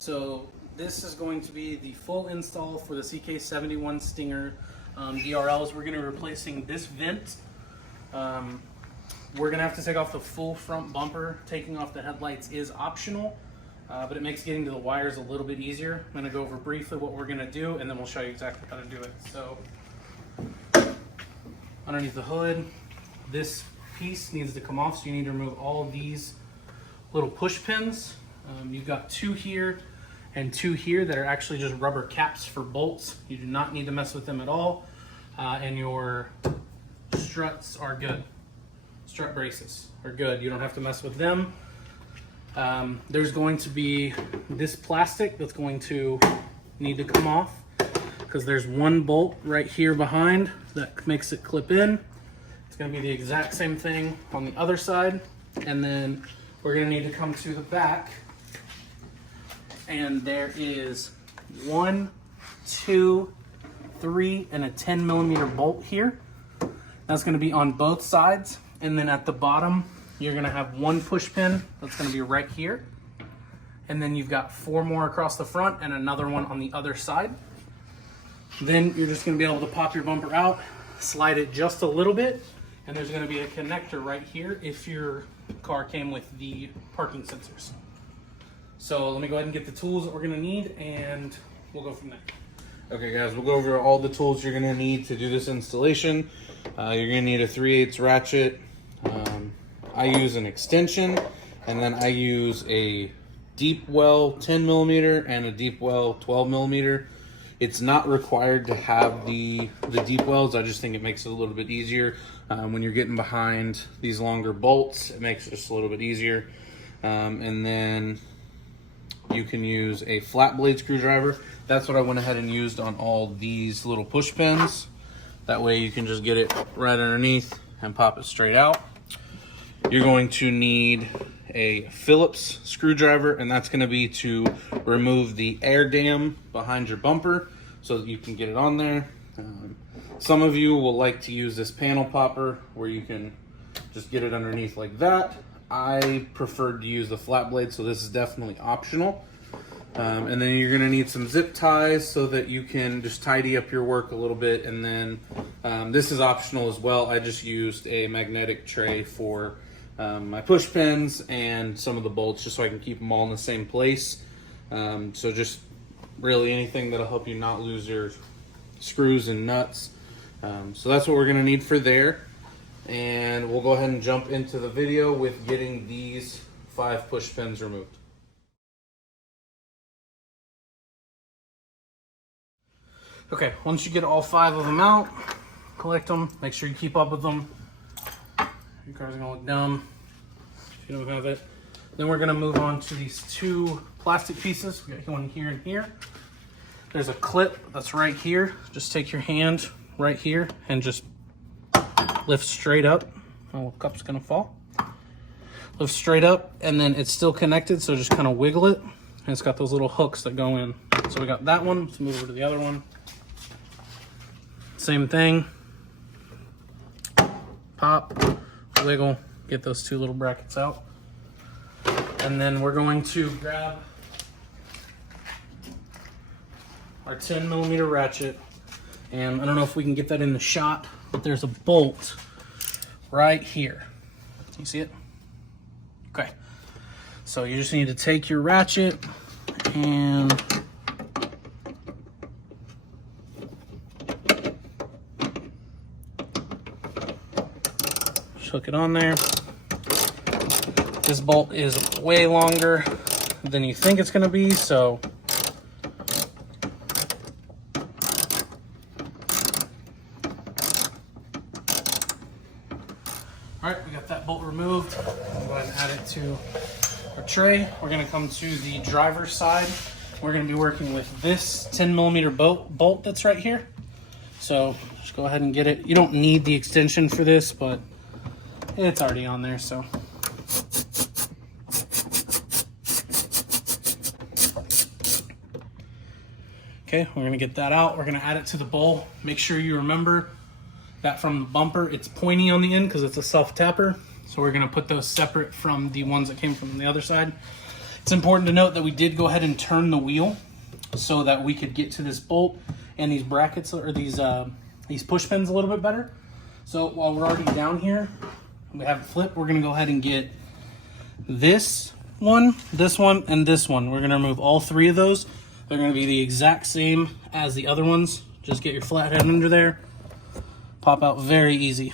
So this is going to be the full install for the CK71 Stinger DRLs. We're going to be replacing this vent. We're going to have to take off the full front bumper. Taking off the headlights is optional, but it makes getting to the wires a little bit easier. I'm going to go over briefly what we're going to do, and then we'll show you exactly how to do it. So underneath the hood, this piece needs to come off, so you need to remove all of these little push pins. You've got two here and two here that are actually just rubber caps for bolts. You do not need to mess with them at all. And your struts are good. Strut braces are good. You don't have to mess with them. There's going to be this plastic that's going to need to come off because there's one bolt right here behind that makes it clip in. It's going to be the exact same thing on the other side. And then we're going to need to come to the back. And there is 1, 2, 3, and a 10mm bolt here. That's going to be on both sides. And then at the bottom, you're going to have one push pin that's going to be right here. And then you've got 4 more across the front and another one on the other side. Then you're just going to be able to pop your bumper out, slide it just a little bit, and there's going to be a connector right here if your car came with the parking sensors. So let me go ahead and get the tools that we're going to need, and we'll go from there. Okay guys, we'll go over all the tools you're going to need to do this installation. You're going to need a 3/8 ratchet. I use an extension, and then I use a deep well 10mm and a deep well 12mm. It's not required to have the deep wells. I just think it makes it a little bit easier. When you're getting behind these longer bolts, it makes it just a little bit easier. And then you can use a flat blade screwdriver. That's what I went ahead and used on all these little push pins. That way you can just get it right underneath and pop it straight out. You're going to need a Phillips screwdriver, and that's going to be to remove the air dam behind your bumper so that you can get it on there. Some of you will like to use this panel popper where you can just get it underneath like that. I preferred to use the flat blade, so this is definitely optional. And then you're going to need some zip ties so that you can just tidy up your work a little bit. And then this is optional as well. I just used a magnetic tray for my push pins and some of the bolts just so I can keep them all in the same place. So just really anything that'll help you not lose your screws and nuts. So that's what we're going to need for there. And we'll go ahead and jump into the video with getting these 5 push pins removed. Okay, once you get all 5 of them out, collect them, make sure you keep up with them. Your car's gonna look dumb if you don't have it. Then we're gonna move on to these 2 plastic pieces. We got one here and here. There's a clip that's right here. Just take your hand right here and just lift straight up. Oh, the cup's gonna fall. Lift straight up, and then it's still connected, so just kind of wiggle it. And it's got those little hooks that go in. So we got that one. Let's move over to the other one. Same thing. Pop, wiggle, get those 2 little brackets out. And then we're going to grab our 10mm ratchet. And I don't know if we can get that in the shot, but there's a bolt right here. You see it? Okay. So you just need to take your ratchet and just hook it on there. This bolt is way longer than you think it's going to be, so alright, we got that bolt removed. We'll go ahead and add it to our tray. We're going to come to the driver's side. We're going to be working with this 10mm bolt that's right here. So just go ahead and get it. You don't need the extension for this, but it's already on there, so. Okay, we're going to get that out. We're going to add it to the bowl. Make sure you remember that from the bumper, it's pointy on the end because it's a self-tapper. So we're going to put those separate from the ones that came from the other side. It's important to note that we did go ahead and turn the wheel so that we could get to this bolt and these brackets or these push pins a little bit better. So while we're already down here, we have it flipped, we're gonna go ahead and get this one, and this one. We're gonna remove all three of those. They're gonna be the exact same as the other ones. Just get your flathead under there, pop out very easy.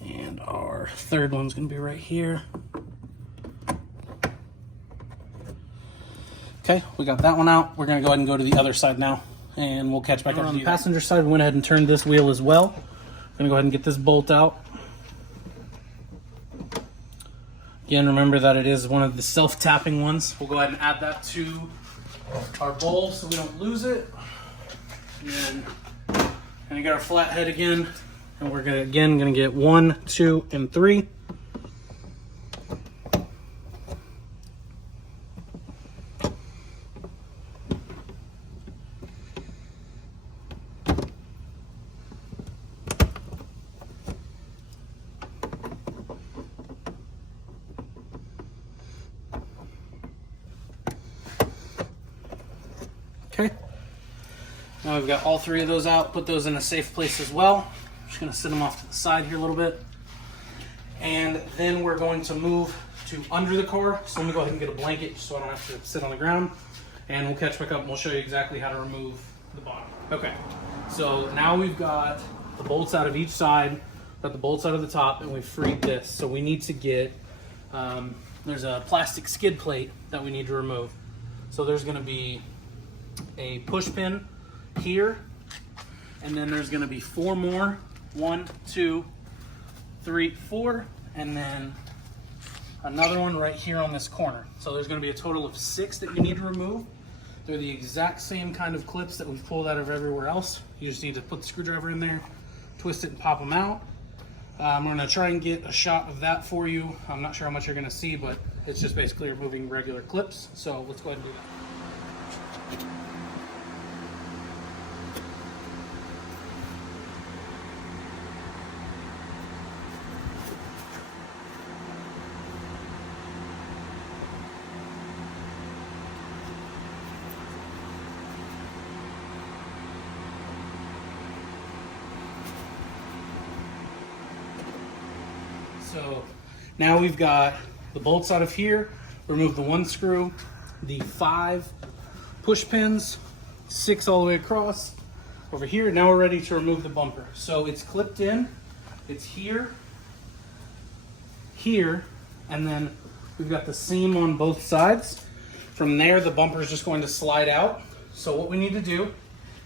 And our third one's gonna be right here. Okay, we got that one out. We're gonna go ahead and go to the other side now, and we'll catch back up. On the passenger side, we went ahead and turned this wheel as well. Gonna go ahead and get this bolt out. Again, remember that it is one of the self-tapping ones. We'll go ahead and add that to our bowl so we don't lose it. And then get our flathead again, and we're gonna get 1, 2, and 3. Okay, now we've got all three of those out, put those in a safe place as well. I'm just gonna sit them off to the side here a little bit. And then we're going to move to under the car. So let me go ahead and get a blanket so I don't have to sit on the ground. And we'll catch back up and we'll show you exactly how to remove the bottom. Okay, so now we've got the bolts out of each side, got the bolts out of the top, and we've freed this. So we need to get, there's a plastic skid plate that we need to remove. So there's gonna be a push pin here, and then there's going to be 4 more. 1, 2, 3, 4, and then another one right here on this corner. So there's going to be a total of 6 that you need to remove. They're the exact same kind of clips that we've pulled out of everywhere else. You just need to put the screwdriver in there, twist it, and pop them out. We're going to try and get a shot of that for you. I'm not sure how much you're going to see, but it's just basically removing regular clips. So let's go ahead and do that. So now we've got the bolts out of here, remove the 1 screw, the 5 push pins, 6 all the way across over here. Now we're ready to remove the bumper. So it's clipped in, it's here, here, and then we've got the seam on both sides. From there, the bumper is just going to slide out. So what we need to do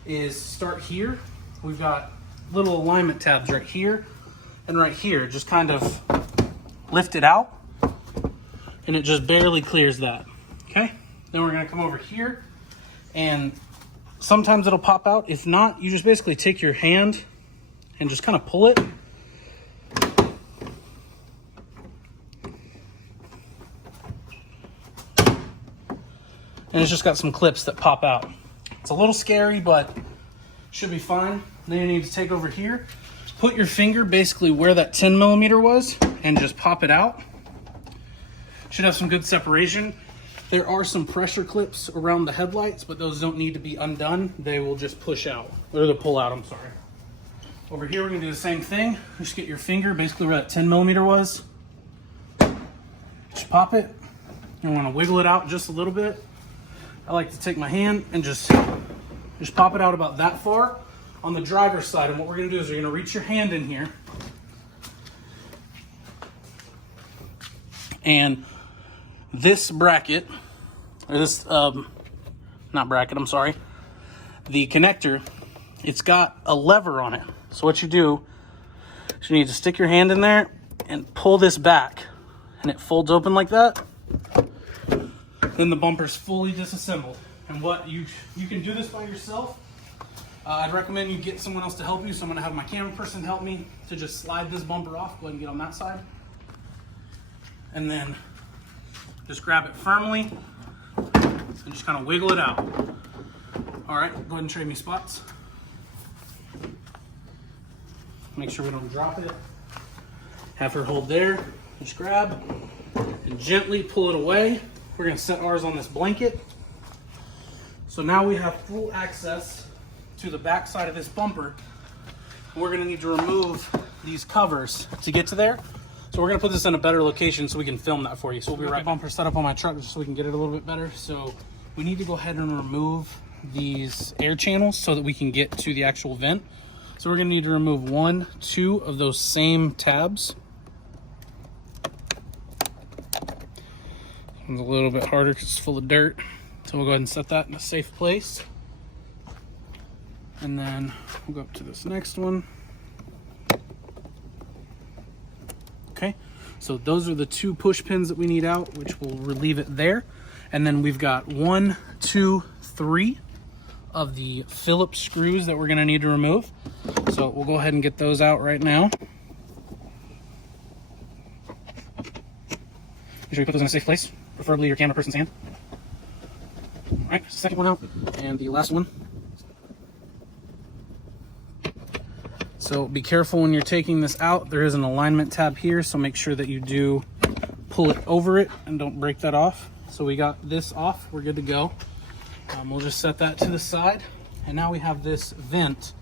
is start here. We've got little alignment tabs right here and right here. Just kind of lift it out, and it just barely clears that. Okay, then we're gonna come over here, and sometimes it'll pop out. If not, you just basically take your hand and just kind of pull it. And it's just got some clips that pop out. It's a little scary, but should be fine. Then you need to take over here, put your finger basically where that 10 millimeter was, and just pop it out. Should have some good separation. There are some pressure clips around the headlights, but those don't need to be undone. They will just push out, or they'll pull out, I'm sorry. Over here, we're gonna do the same thing. Just get your finger basically where that 10 millimeter was. Just pop it. You wanna wiggle it out just a little bit. I like to take my hand and just pop it out about that far on the driver's side. And what we're gonna do is you're gonna reach your hand in here, and this bracket, or this, not bracket, I'm sorry, the connector, it's got a lever on it. So what you do is you need to stick your hand in there and pull this back, and it folds open like that. Then the bumper's fully disassembled. And what you can do this by yourself. I'd recommend you get someone else to help you. So I'm gonna have my camera person help me to just slide this bumper off. Go ahead and get on that side. And then just grab it firmly and just kind of wiggle it out. All right, go ahead and trade me spots. make sure we don't drop it. Have her hold there, just grab and gently pull it away. We're gonna set ours on this blanket. So now we have full access to the back side of this bumper. We're gonna need to remove these covers to get to there. So we're gonna put this in a better location so we can film that for you. So we'll be right bumper set up on my truck just so we can get it a little bit better. So we need to go ahead and remove these air channels so that we can get to the actual vent. So we're gonna need to remove 1, 2 of those same tabs. It's a little bit harder because it's full of dirt. So we'll go ahead and set that in a safe place. And then we'll go up to this next one. Okay, so those are the 2 push pins that we need out, which will relieve it there. And then we've got 1, 2, 3 of the Phillips screws that we're gonna need to remove. So we'll go ahead and get those out right now. Make sure you put those in a safe place, preferably your camera person's hand. All right, second one out, and the last one. So be careful when you're taking this out. There is an alignment tab here, so make sure that you do pull it over it and don't break that off. So we got this off, we're good to go. We'll just set that to the side. And now we have this vent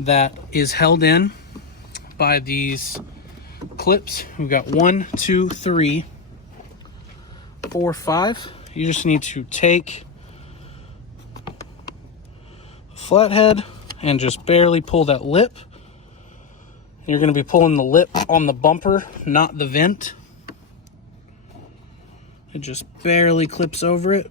that is held in by these clips. We've got 1, 2, 3, 4, 5. You just need to take a flathead and just barely pull that lip. You're going to be pulling the lip on the bumper, not the vent. It just barely clips over it.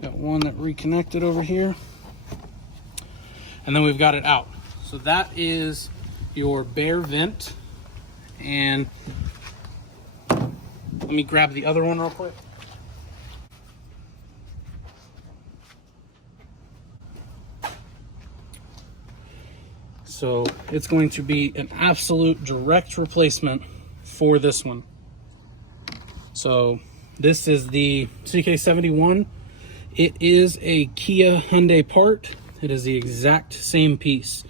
Got one that reconnected over here. And then we've got it out. So that is your bare vent. And let me grab the other one real quick. So it's going to be an absolute direct replacement for this one. So this is the CK71. It is a Kia Hyundai part. It is the exact same piece.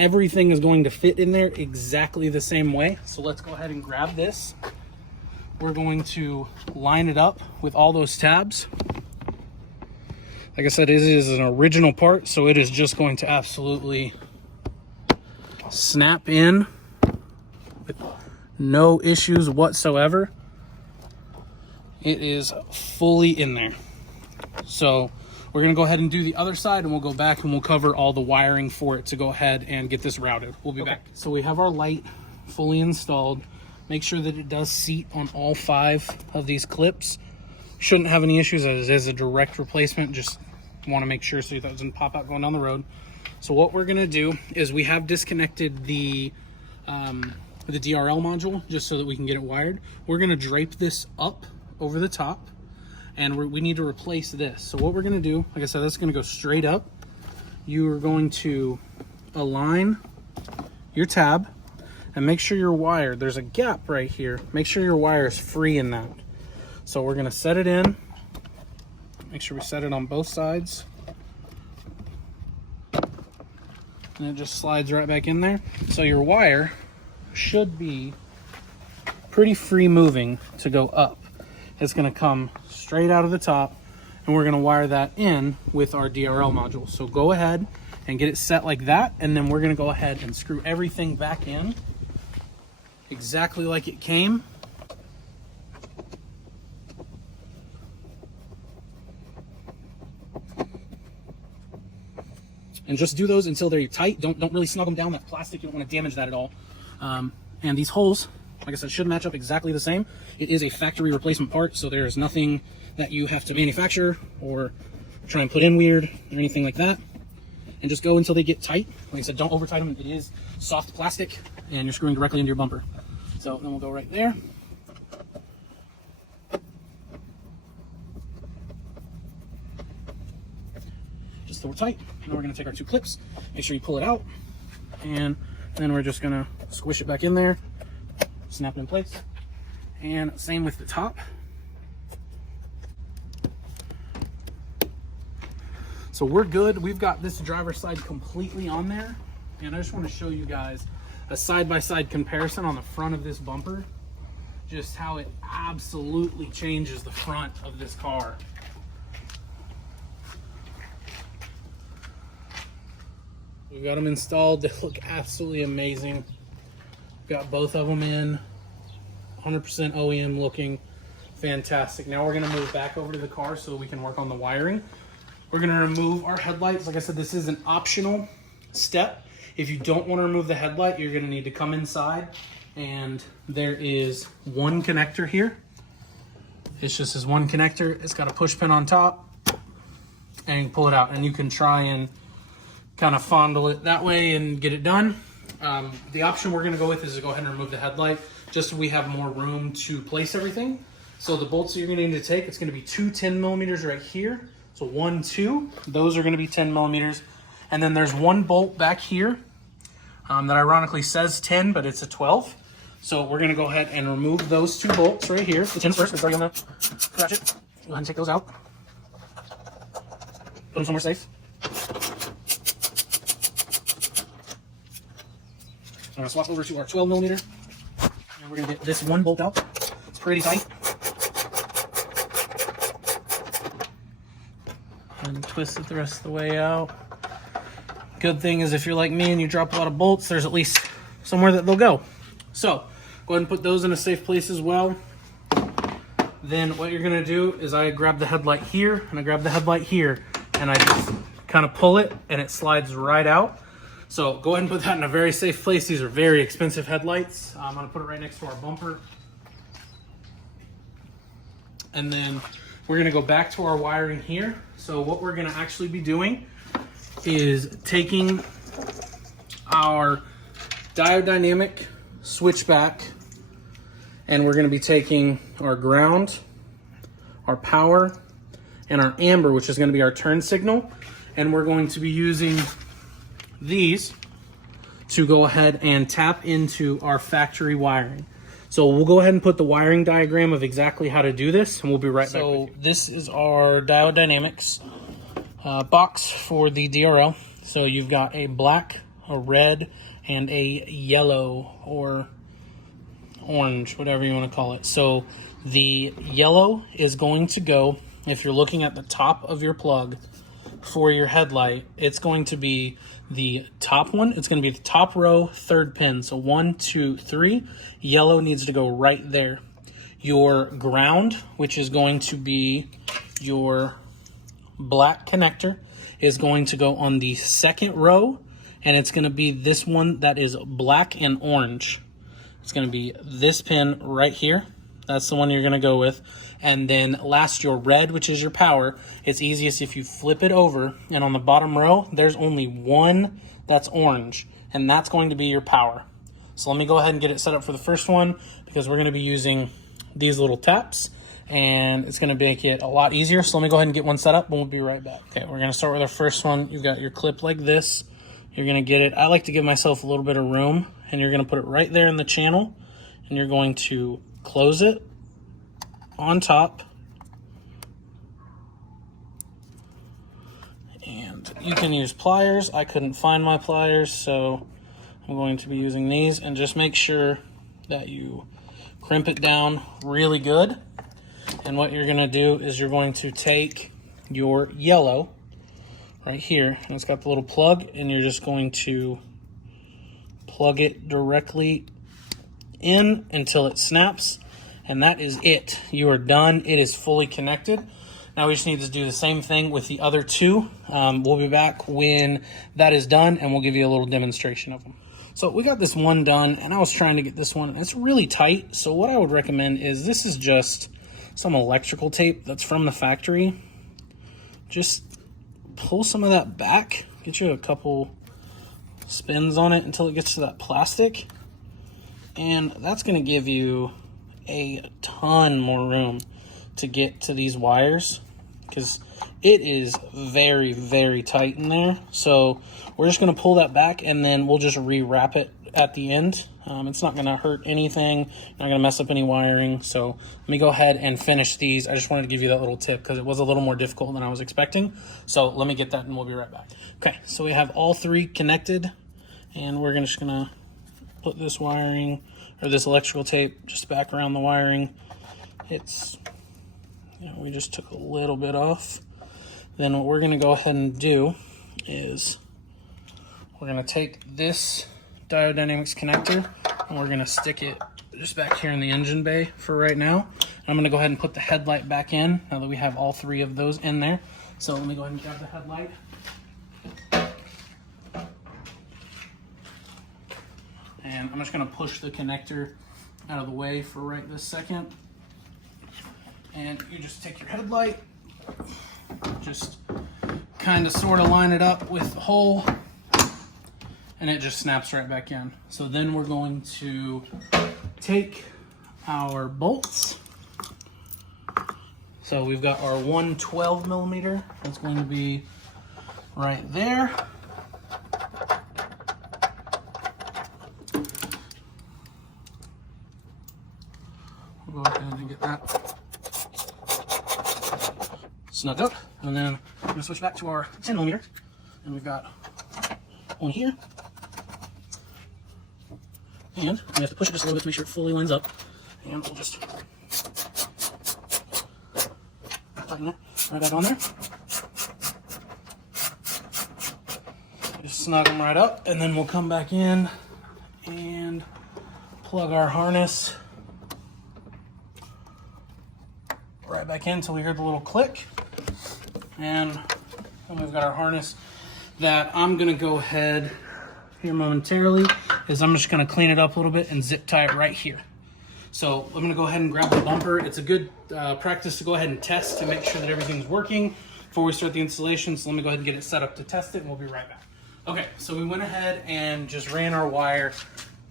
Everything is going to fit in there exactly the same way. So let's go ahead and grab this. We're going to line it up with all those tabs. Like I said, it is an original part, so it is just going to absolutely snap in with no issues whatsoever. It is fully in there. So we're going to go ahead and do the other side, and we'll go back and we'll cover all the wiring for it to go ahead and get this routed. We'll be back. So we have our light fully installed. Make sure that it does seat on all 5 of these clips. Shouldn't have any issues as it is a direct replacement. Just want to make sure so it doesn't pop out going down the road. So what we're going to do is we have disconnected the DRL module just so that we can get it wired. We're going to drape this up over the top, and we need to replace this. So what we're going to do, like I said, that's going to go straight up. You are going to align your tab and make sure your wire, there's a gap right here. Make sure your wire is free in that. So we're going to set it in. Make sure we set it on both sides. And it just slides right back in there. So your wire should be pretty free moving to go up. It's going to come straight out of the top, and we're going to wire that in with our DRL module. So go ahead and get it set like that, and then we're going to go ahead and screw everything back in exactly like it came. And just do those until they're tight. Don't really snug them down. That plastic, you don't want to damage that at all. And these holes, like I said, should match up exactly the same. It is a factory replacement part, so there is nothing that you have to manufacture or try and put in weird or anything like that. And just go until they get tight. Like I said, don't over tight them. It is soft plastic, and you're screwing directly into your bumper. So then we'll go right there. Just so we're tight. Now we're going to take our 2 clips, make sure you pull it out, and then we're just going to squish it back in there, snap it in place. And same with the top. So we're good. We've got this driver's side completely on there. And I just want to show you guys a side-by-side comparison on the front of this bumper. Just how it absolutely changes the front of this car. We've got them installed. They look absolutely amazing. Got both of them in. 100% OEM looking. Fantastic. Now we're going to move back over to the car so we can work on the wiring. We're going to remove our headlights. Like I said, this is an optional step. If you don't want to remove the headlight, you're going to need to come inside, and there is one connector here. It's just this one connector. It's got a push pin on top, and you can pull it out, and you can try and kind of fondle it that way and get it done. The option we're going to go with is to go ahead and remove the headlight, just so we have more room to place everything. So the bolts that you're going to need to take, it's going to be two 10 millimeters right here. So 1, 2, those are going to be 10 millimeters. And then there's one bolt back here that ironically says 10, but it's a 12. So we're going to go ahead and remove those 2 bolts right here. The 10s first, we're going to ratchet. Go ahead and take those out. Put them somewhere safe. I'm going to swap over to our 12 millimeter. And we're going to get this one bolt out. It's pretty tight. And twist it the rest of the way out. Good thing is if you're like me and you drop a lot of bolts, there's at least somewhere that they'll go. So go ahead and put those in a safe place as well. Then what you're gonna do is I grab the headlight here and I grab the headlight here and I just kind of pull it and it slides right out. So go ahead and put that in a very safe place. These are very expensive headlights. I'm gonna put it right next to our bumper. And then we're gonna go back to our wiring here. So what we're gonna actually be doing is taking our diode dynamic switchback, and we're going to be taking our ground, our power, and our amber, which is going to be our turn signal, and we're going to be using these to go ahead and tap into our factory wiring. So we'll go ahead and put the wiring diagram of exactly how to do this, and we'll be right back with you. So this is our diode dynamics box for the DRL. So you've got a black, a red, and a yellow or orange, whatever you want to call it. So the yellow is going to go, if you're looking at the top of your plug for your headlight, it's going to be the top one. It's going to be the top row, 3rd pin. So 1, 2, 3. Yellow needs to go right there. Your ground, which is going to be your black connector, is going to go on the 2nd row, and it's going to be this one that is black and orange. It's going to be this pin right here. That's the one you're going to go with. And then last, your red, which is your power. It's easiest if you flip it over, and on the bottom row there's only one that's orange, and that's going to be your power. So let me go ahead and get it set up for the first one, because we're going to be using these little taps, and it's going to make it a lot easier. So let me go ahead and get one set up, and we'll be right back. Okay, we're going to start with our first one. You've got your clip like this. You're going to get it. I like to give myself a little bit of room, and you're going to put it right there in the channel, and you're going to close it on top. And you can use pliers. I couldn't find my pliers, so I'm going to be using these, and just make sure that you crimp it down really good. And what you're going to do is you're going to take your yellow right here, and it's got the little plug, and you're just going to plug it directly in until it snaps, and that is it. You are done. It is fully connected. Now we just need to do the same thing with the other two. We'll be back when that is done, and we'll give you a little demonstration of them. So we got this one done, and I was trying to get this one. It's really tight, so what I would recommend is, this is just some electrical tape that's from the factory. Just pull some of that back, get you a couple spins on it until it gets to that plastic, and that's going to give you a ton more room to get to these wires, because it is very, very tight in there. So we're just going to pull that back, and then we'll just rewrap it at the end. It's not gonna hurt anything, not gonna mess up any wiring. So let me go ahead and finish these. I just wanted to give you that little tip because it was a little more difficult than I was expecting. So let me get that and we'll be right back. Okay, so we have all three connected, and we're just gonna put this wiring, or this electrical tape, just back around the wiring. It's, we just took a little bit off. Then what we're gonna go ahead and do is we're gonna take this diode dynamics connector and we're gonna stick it just back here in the engine bay for right now. I'm gonna go ahead and put the headlight back in now that we have all three of those in there. So let me go ahead and grab the headlight. And I'm just gonna push the connector out of the way for right this second. And you just take your headlight, just kind of sort of line it up with the hole, and it just snaps right back in. So then we're going to take our bolts. So we've got our 112 millimeter. That's going to be right there. We'll go ahead and get that snug up. And then we're gonna switch back to our 10 millimeter. And we've got one here. And we have to push it just a little bit to make sure it fully lines up. And we'll just tighten it right back on there. Just snug them right up, and then we'll come back in and plug our harness right back in until we hear the little click. And then we've got our harness that I'm gonna go ahead here momentarily is I'm just gonna clean it up a little bit and zip tie it right here. So I'm gonna go ahead and grab the bumper. It's a good practice to go ahead and test to make sure that everything's working before we start the installation. So let me go ahead and get it set up to test it, and we'll be right back. Okay, so we went ahead and just ran our wire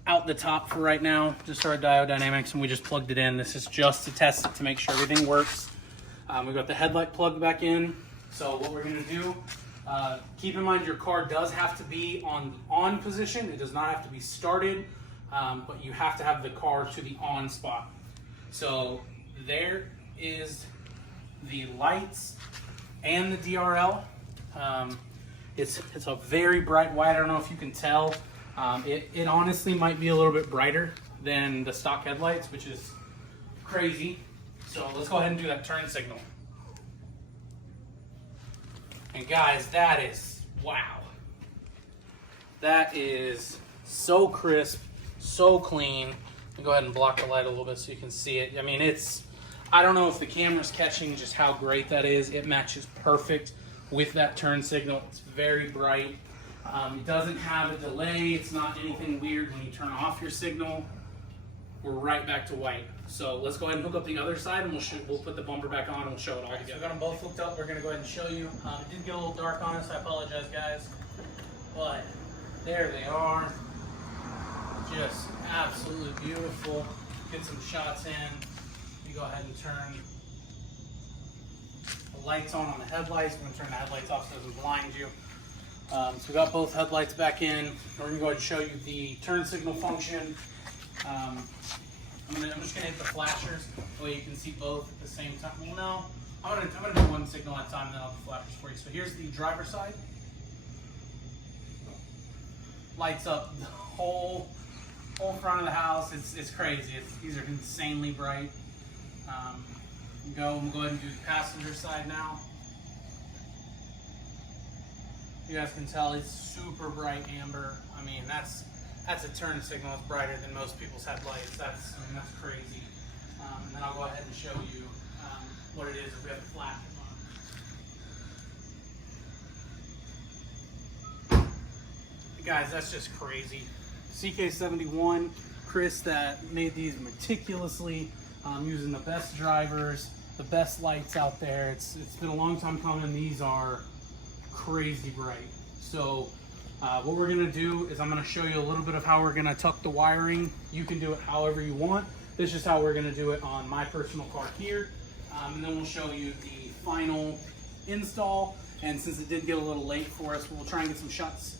out the top for right now, just our diode dynamics, and we just plugged it in. This is just to test it to make sure everything works. We've got the headlight plugged back in. So what we're gonna do, keep in mind your car does have to be on the on position. It does not have to be started, but you have to have the car to the on spot. So there is the lights and the DRL. It's a very bright white. I don't know if you can tell. It honestly might be a little bit brighter than the stock headlights, which is crazy. So let's go ahead and do that turn signal. And guys, that is, wow. That is so crisp, so clean. I'll go ahead and block the light a little bit so you can see it. I mean, I don't know if the camera's catching just how great that is. It matches perfect with that turn signal. It's very bright. It doesn't have a delay. It's not anything weird when you turn off your signal. We're right back to white. So let's go ahead and hook up the other side, and we'll put the bumper back on and we'll show it all together. So we got them both hooked up. We're gonna go ahead and show you. It did get a little dark on us. I apologize, guys. But there they are. Just absolutely beautiful. Get some shots in. You go ahead and turn the lights on the headlights. We're gonna turn the headlights off so it doesn't blind you. So we got both headlights back in. We're gonna go ahead and show you the turn signal function. I'm just gonna hit the flashers so you can see both at the same time. Well, no, I'm gonna do one signal at a time, then I'll do flashers for you. So here's the driver's side. Lights up the whole front of the house. It's crazy. These are insanely bright. We'll go ahead and do the passenger side now. You guys can tell it's super bright amber. I mean, that's a turn signal. It's brighter than most people's headlights. That's crazy. And then I'll go ahead and show you what it is if we have the flashes on. Guys, that's just crazy. CK71, Chris that made these meticulously, using the best drivers, the best lights out there. It's been a long time coming. These are crazy bright. So what we're gonna do is I'm gonna show you a little bit of how we're gonna tuck the wiring. You can do it however you want. This is how we're gonna do it on my personal car here. And then we'll show you the final install. And since it did get a little late for us, we'll try and get some shots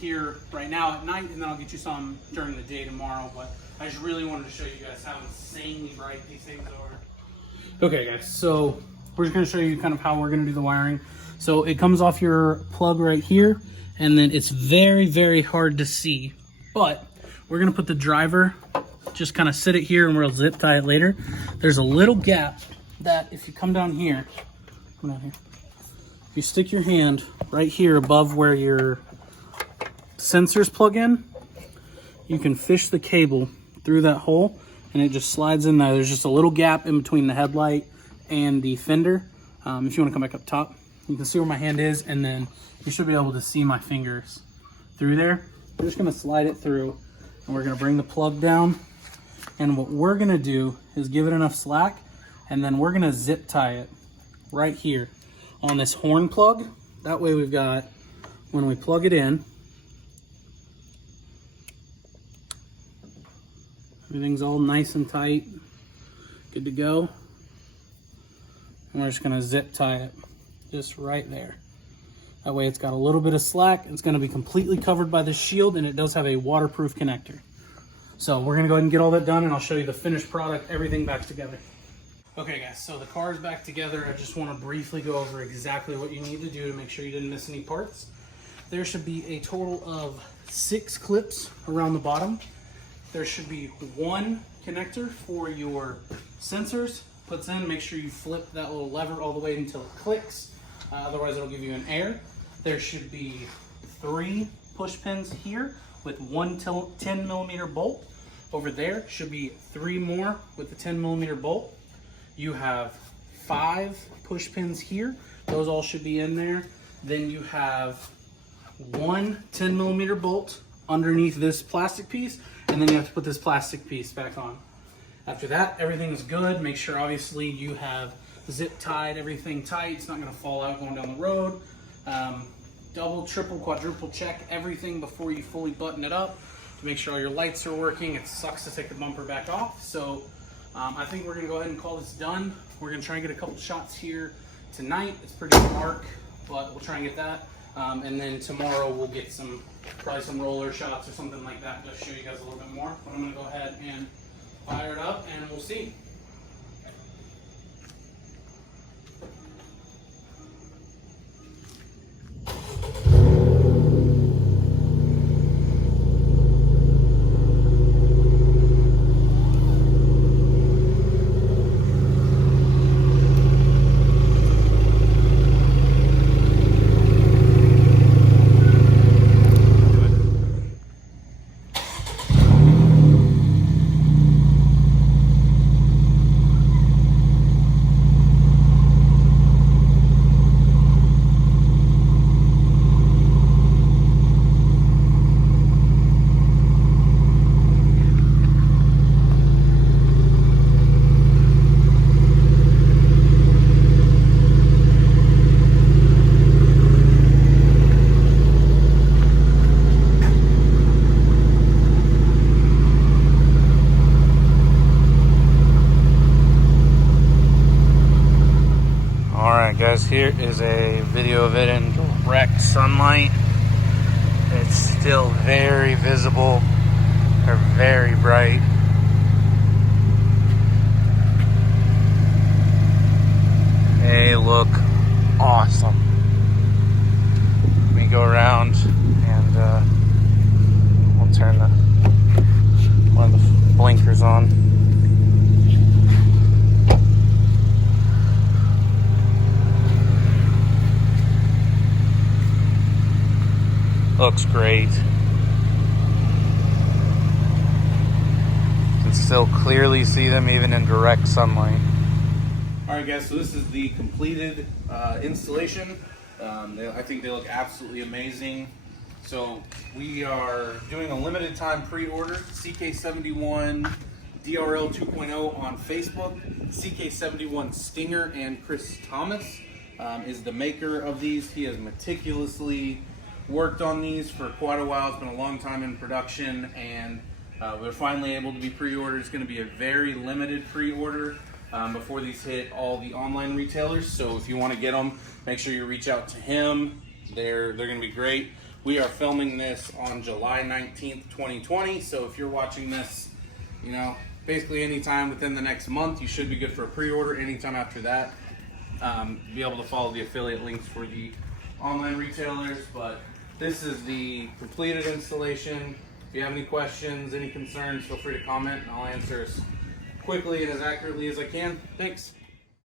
here right now at night, and then I'll get you some during the day tomorrow. But I just really wanted to show you guys how insanely bright these things are. Okay guys, so we're just gonna show you kind of how we're gonna do the wiring. So it comes off your plug right here, and then it's very, very hard to see, but we're gonna put the driver, just kind of sit it here and we'll zip tie it later. There's a little gap that if you come down here, if you stick your hand right here above where your sensors plug in, you can fish the cable through that hole and it just slides in there. There's just a little gap in between the headlight and the fender. If you want to come back up top, you can see where my hand is, and then you should be able to see my fingers through there. We're just going to slide it through, and we're going to bring the plug down. And what we're going to do is give it enough slack, and then we're going to zip tie it right here on this horn plug. That way we've got, when we plug it in, everything's all nice and tight, good to go. And we're just going to zip tie it just right there. That way it's got a little bit of slack. It's going to be completely covered by the shield, and it does have a waterproof connector. So we're going to go ahead and get all that done, and I'll show you the finished product, everything back together. Okay guys, so the car is back together. I just want to briefly go over exactly what you need to do to make sure you didn't miss any parts. There should be a total of 6 clips around the bottom. There should be 1 connector for your sensors. Puts in, make sure you flip that little lever all the way until it clicks. Otherwise it'll give you an error. There should be 3 push pins here with 1 10mm bolt. Over there should be 3 more with the 10mm bolt. You have 5 push pins here. Those all should be in there. Then you have 1 10mm bolt underneath this plastic piece, and then you have to put this plastic piece back on. After that, everything is good. Make sure obviously you have zip tied everything tight. It's not gonna fall out going down the road. Double, triple, quadruple check everything before you fully button it up to make sure all your lights are working. It sucks to take the bumper back off. So I think we're gonna go ahead and call this done. We're gonna try and get a couple shots here tonight. It's pretty dark, but we'll try and get that. And then tomorrow we'll get probably some roller shots or something like that to show you guys a little bit more. But I'm gonna go ahead and fire it up and we'll see. Guys, here is a video of it in direct sunlight. It's still very visible, or very bright. They look awesome. Let me go around and we'll turn one of the blinkers on. Looks great. You can still clearly see them even in direct sunlight. Alright guys, so this is the completed installation. I think they look absolutely amazing. So we are doing a limited time pre-order. CK71 DRL 2.0 on Facebook. CK71 Stinger and Chris Thomas is the maker of these. He has meticulously worked on these for quite a while. It's been a long time in production, and we're finally able to be pre-ordered. It's going to be a very limited pre-order before these hit all the online retailers. So if you want to get them, make sure you reach out to him. They're going to be great. We are filming this on July 19th, 2020. So if you're watching this, you know, basically anytime within the next month, you should be good for a pre-order. Anytime after that, be able to follow the affiliate links for the online retailers. But this is the completed installation. If you have any questions, any concerns, feel free to comment and I'll answer as quickly and as accurately as I can. Thanks.